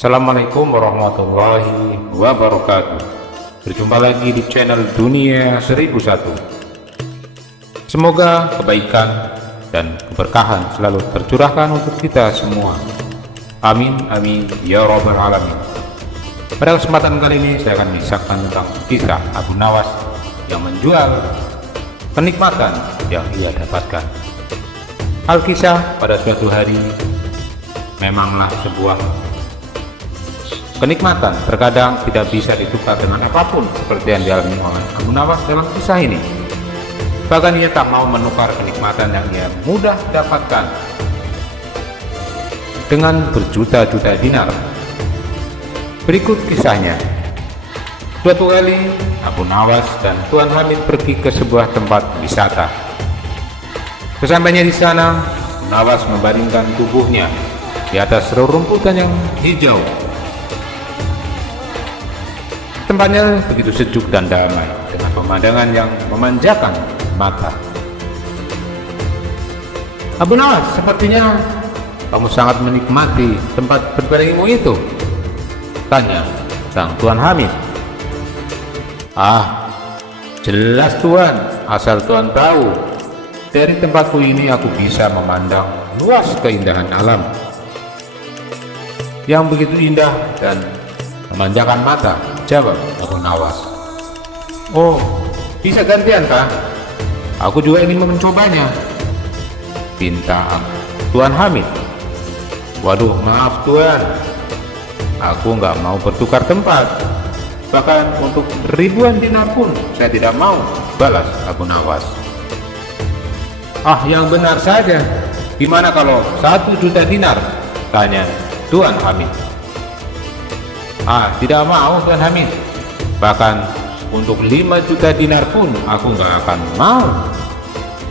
Assalamualaikum warahmatullahi wabarakatuh. Berjumpa lagi di channel Dunia 1001. Semoga kebaikan dan keberkahan selalu tercurahkan untuk kita semua. Amin amin ya rabbal alamin. Pada kesempatan kali ini saya akan mengisahkan tentang kisah Abu Nawas yang menjual kenikmatan yang ia dapatkan. Alkisah pada suatu hari memanglah sebuah kenikmatan terkadang tidak bisa ditukar dengan apapun seperti yang dialami oleh Abu Nawas dalam kisah ini. Bahkan ia tak mau menukar kenikmatan yang ia mudah dapatkan dengan berjuta-juta dinar. Berikut kisahnya. Suatu kali Abu Nawas dan Tuan Hamid pergi ke sebuah tempat wisata. Sesampainya di sana, Abu Nawas membaringkan tubuhnya di atas rerumputan yang hijau. Tempatnya begitu sejuk dan damai dengan pemandangan yang memanjakan mata. Abu Nawas, sepertinya kamu sangat menikmati tempat berbaringmu itu, tanya sang Tuan Hamid. Ah, jelas Tuan, asal Tuan tahu, dari tempatku ini aku bisa memandang luas keindahan alam yang begitu indah dan memanjakan mata, jawab Abu Nawas. Oh, bisa gantian kah? Aku juga ingin mencobanya, pinta Tuan Hamid. Waduh, maaf Tuan, aku nggak mau bertukar tempat, bahkan untuk ribuan dinar pun saya tidak mau, balas Abu Nawas. Ah, yang benar saja, gimana kalau 1 juta dinar, tanya Tuan Hamid. Ah, tidak mau Tuan Hamid, bahkan untuk 5 juta dinar pun aku nggak akan mau,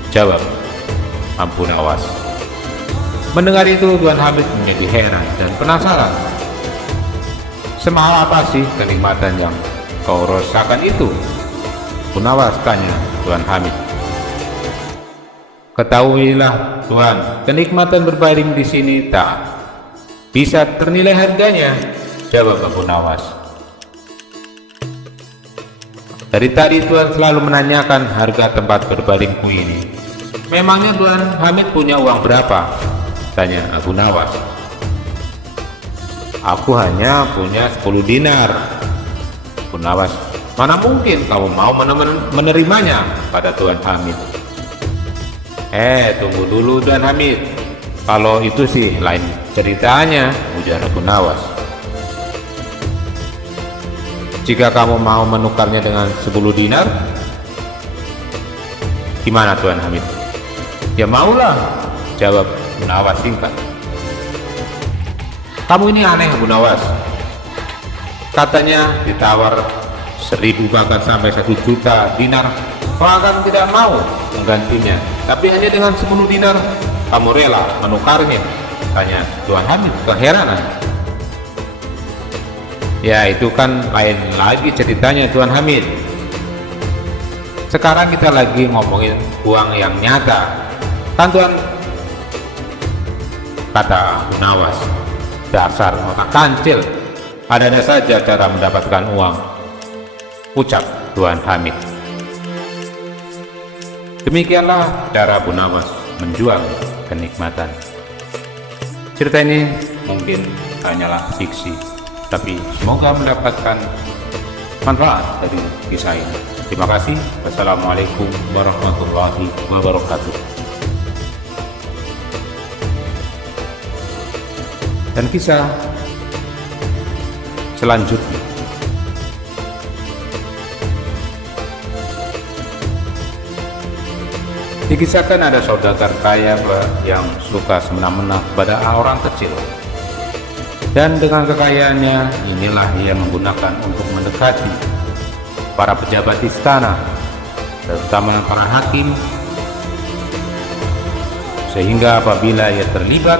jawab Abu Nawas. Mendengar itu Tuan Hamid menjadi heran dan penasaran. Semahal apa sih kenikmatan yang kau rasakan itu? Abu Nawas tanya Tuan Hamid. Ketahuilah Tuan, kenikmatan berbaring di sini tak bisa ternilai harganya, jawab Abu Nawas. Dari tadi Tuan selalu menanyakan harga tempat berbaringku ini. Memangnya Tuan Hamid punya uang berapa? Tanya Abu Nawas. Aku hanya punya 10 dinar. Abu Nawas, mana mungkin kamu mau menerimanya pada Tuan Hamid? Tunggu dulu Tuan Hamid. Kalau itu sih lain ceritanya, ujar Abu Nawas. Jika kamu mau menukarnya dengan 10 dinar, gimana Tuan Hamid? Ya maulah, jawab Abu Nawas singkat. Kamu ini aneh Abu Nawas. Katanya ditawar 1000 bahkan sampai 1 juta dinar, kau akan tidak mau menggantinya. Tapi hanya dengan 10 dinar, kamu rela menukarnya, tanya Tuan Hamid keheranan. Ya itu kan lain lagi ceritanya Tuan Hamid. Sekarang kita lagi ngomongin uang yang nyata, kan Tuan? Kata Abu Nawas. Dasar otak kancil, ada-ada saja cara mendapatkan uang, ucap Tuan Hamid. Demikianlah cara Abu Nawas menjual kenikmatan. Cerita ini mungkin hanyalah fiksi, tapi semoga mendapatkan manfaat dari kisah ini. Terima kasih. Wassalamualaikum warahmatullahi wabarakatuh. Dan kisah selanjutnya. Dikisahkan ada saudagar kaya yang suka semena-mena kepada orang kecil. Dan dengan kekayaannya inilah ia menggunakan untuk mendekati para pejabat istana, terutama para hakim, sehingga apabila ia terlibat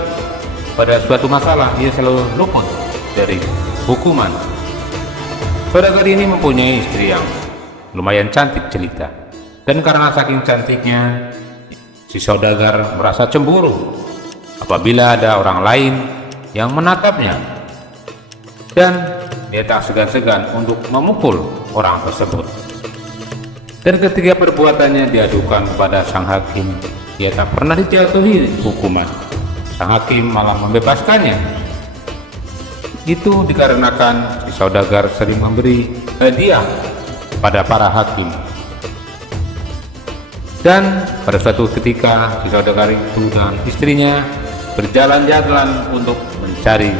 pada suatu masalah ia selalu luput dari hukuman. Saudagar ini mempunyai istri yang lumayan cantik jelita, dan karena saking cantiknya si saudagar merasa cemburu apabila ada orang lain yang menatapnya. dan dia tak segan-segan untuk memukul orang tersebut. Dan ketika perbuatannya diadukan kepada sang hakim, dia tak pernah dijatuhi hukuman. Sang hakim malah membebaskannya. Itu dikarenakan si saudagar sering memberi hadiah pada para hakim. Dan pada suatu ketika si saudagar itu dan istrinya berjalan-jalan untuk mencari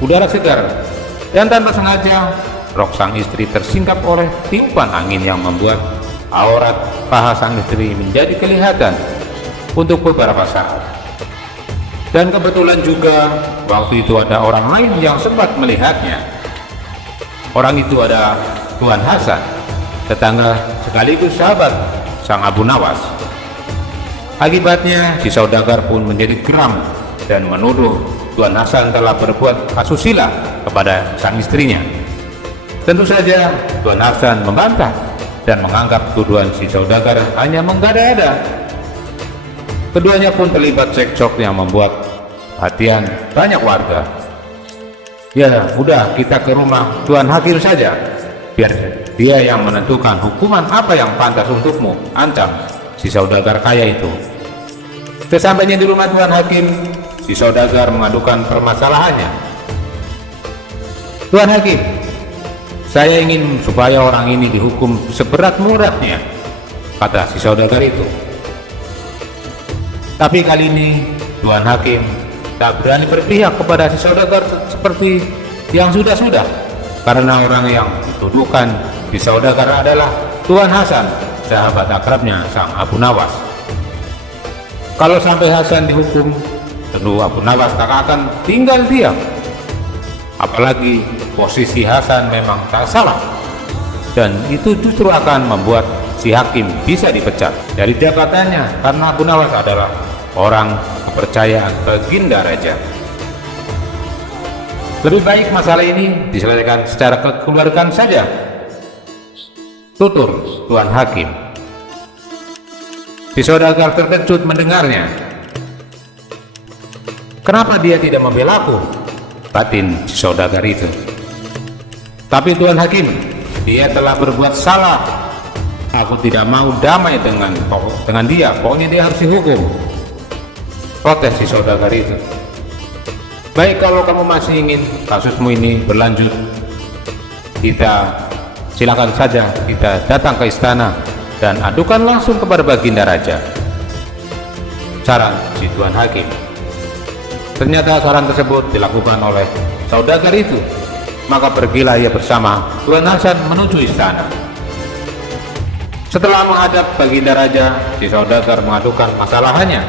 udara segar, dan tanpa sengaja rok sang istri tersingkap oleh tiupan angin yang membuat aurat paha sang istri menjadi kelihatan untuk beberapa saat. Dan kebetulan juga waktu itu ada orang lain yang sempat melihatnya. Orang itu ada Tuan Hasan, tetangga sekaligus sahabat sang Abu Nawas. Akibatnya si saudagar pun menjadi geram dan menuduh Tuan Hasan telah berbuat asusila kepada sang istrinya. Tentu saja Tuan Hasan membantah dan menganggap tuduhan si saudagar hanya mengada-ada. Keduanya pun terlibat cekcok yang membuat perhatian banyak warga. Ya udah, kita ke rumah Tuan Hakim saja, biar dia yang menentukan hukuman apa yang pantas untukmu, ancam si saudagar kaya itu. Sesampainya di rumah Tuan Hakim, si saudagar mengadukan permasalahannya. Tuan Hakim, saya ingin supaya orang ini dihukum seberat-beratnya, kata si saudagar itu. Tapi kali ini Tuan Hakim tak berani berpihak kepada si saudagar seperti yang sudah-sudah, karena orang yang dituduhkan si saudagar adalah Tuan Hasan, sahabat akrabnya sang Abu Nawas. Kalau sampai Hasan dihukum, tentu Abu Nawas tak akan tinggal diam. Apalagi posisi Hasan memang tak salah, dan itu justru akan membuat si hakim bisa dipecat dari jabatannya, karena Abu Nawas adalah orang kepercayaan Baginda Raja. Lebih baik masalah ini diselesaikan secara kekeluargaan saja, tutur Tuan Hakim. Si saudagar terkejut mendengarnya. Kenapa dia tidak membelaku? Batin si saudagar itu. Tapi Tuan Hakim, dia telah berbuat salah. Aku tidak mau damai dengan dia. Pokoknya dia harus dihukum, protes si saudagar itu. Baik, kalau kamu masih ingin kasusmu ini berlanjut, kita silakan saja kita datang ke istana dan adukan langsung kepada Baginda Raja, saran si Tuan Hakim. Ternyata saran tersebut dilakukan oleh saudagar itu. Maka pergilah ia bersama Tuan Hasan menuju istana. Setelah menghadap Baginda Raja, si saudagar mengadukan masalahnya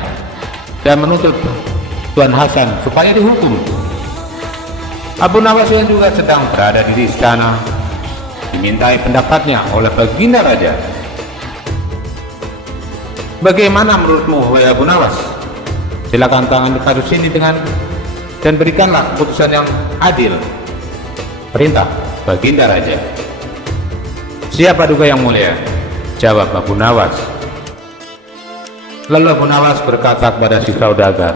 dan menuntut Tuan Hasan supaya dihukum. Abu Nawas yang juga sedang berada di istana dimintai pendapatnya oleh Baginda Raja. Bagaimana menurutmu, wahai Abu Nawas? Silakan tangani kasus ini dan berikanlah keputusan yang adil, perintah Baginda Raja. Siapa duga yang mulia? Jawab Abu Nawas. Lalu Abu Nawas berkata kepada si saudagar,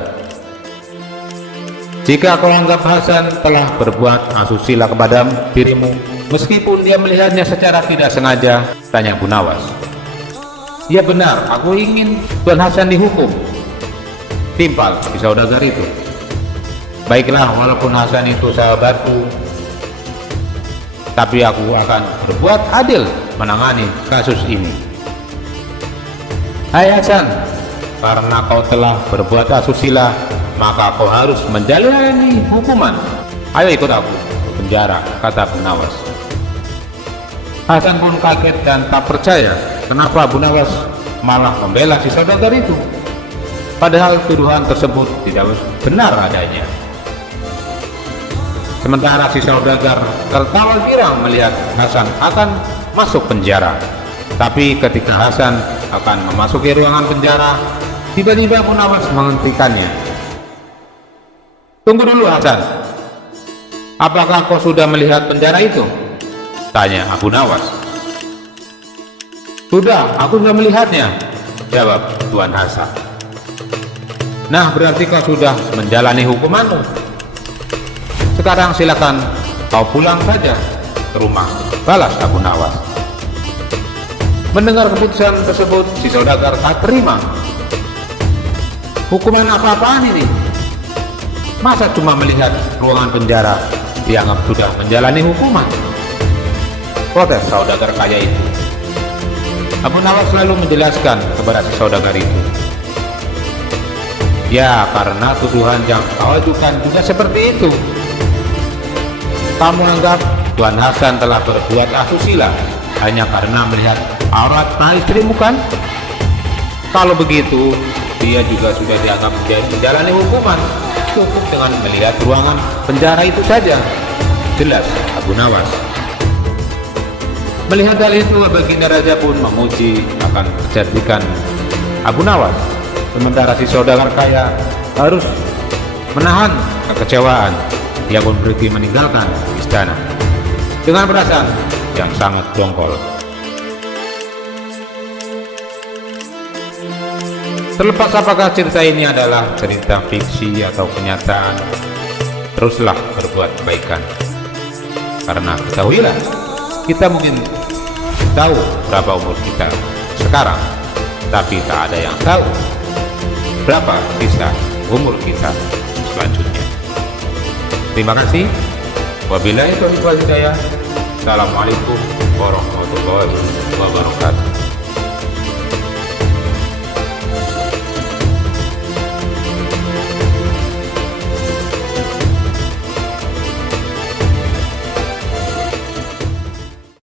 jika kau anggap Hasan telah berbuat asusila kepada dirimu, meskipun dia melihatnya secara tidak sengaja, tanya Abu Nawas. Ya benar, aku ingin Tuan Hasan dihukum, timpal si saudagar itu. Baiklah, walaupun Hasan itu sahabatku, tapi aku akan berbuat adil menangani kasus ini. Hai Hasan, karena kau telah berbuat asusila, maka kau harus menjalani hukuman. Ayo ikut aku ke penjara, kata Abu Nawas. Hasan pun kaget dan tak percaya kenapa Abu Nawas malah membela si saudagar itu, padahal tuduhan tersebut tidak benar adanya. Sementara si saudagar tertawa girang melihat Hasan akan masuk penjara. Tapi ketika Hasan akan memasuki ruangan penjara, tiba-tiba Abu Nawas menghentikannya. Tunggu dulu Hasan, apakah kau sudah melihat penjara itu? Tanya Abu Nawas. Sudah, aku sudah melihatnya, jawab Tuan Hasan. Nah, berarti kau sudah menjalani hukumanmu. Sekarang silakan Kau pulang saja ke rumah, balas Abu Nawas. Mendengar keputusan tersebut, si saudagar tak terima. Hukuman apa-apaan ini? Masa cuma melihat ruangan penjara dianggap sudah menjalani hukuman? Protes saudagar kaya itu. Abu Nawas selalu menjelaskan kepada si saudagar itu, ya karena tuduhan yang kau ajukan juga seperti itu. Kamu anggap Tuan Hasan telah berbuat asusila hanya karena melihat aurat istrimu kan? Kalau begitu, dia juga sudah dianggap menjalani hukuman. Cukup dengan melihat ruangan penjara itu saja, jelas Abu Nawas. Melihat hal itu, Baginda Raja pun memuji akan kecerdikan Abu Nawas. Sementara si saudagar kaya harus menahan kekecewaan. Dia pun pergi meninggalkan istana dengan perasaan yang sangat dongkol. Terlepas apakah cerita ini adalah cerita fiksi atau kenyataan, teruslah berbuat kebaikan. Karena ketahuilah, kita mungkin tahu berapa umur kita sekarang, tapi tak ada yang tahu berapa sisa umur kita selanjutnya. Terima kasih. Wabillahi taufiq wal hidayah. Assalamualaikum warahmatullahi wabarakatuh.